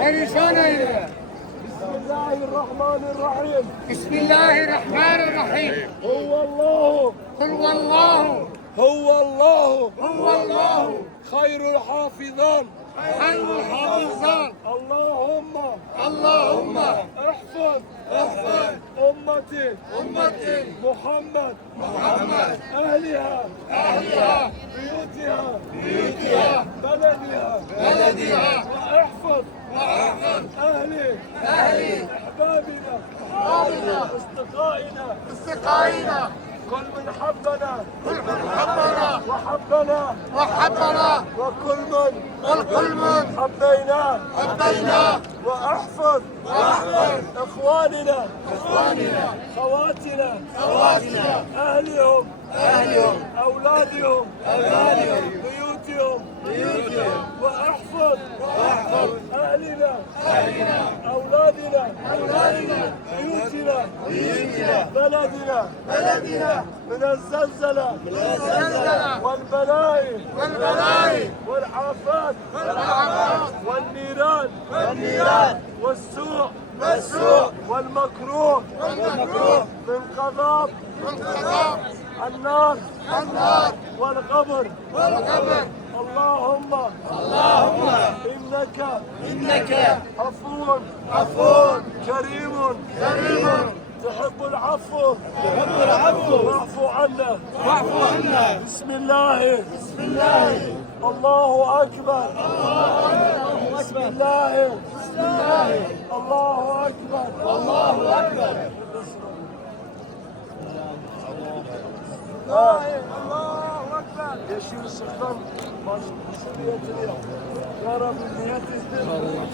perişan eyle. Bismillahirrahmanirrahim. Bismillahirrahmanirrahim. Huvallahu. Kul vallahu. Huvallahu. Huvallahu. Hayrul hafizan. Hayrul hafızan. Allahümme. Allahümme. Ihfaz. Ümmeti. Muhammed. Ehliha. Biyutiha. Belediha. Ve ihfaz. أهلي أحبابنا استقائنا. كل من حبنا وحبنا. وكل من حبيناه. وأحفظ إخواننا خواتنا أهلهم أولادهم بيوتهم وأحفظ أهلنا أولادنا بيوتنا بلدنا من الزلزلة والبلاء والعافات والنيران والسوء والمكروه من قضاء النار والقبر. اللهم إنك عفو كريم تحب العفو فاعف عنا. بسم الله الله أكبر. بسم الله الله أكبر. Yeşil ışıktan başımızı niyetini yap. Ya Rabbi niyet izle. Allah.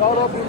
Ya Rabbi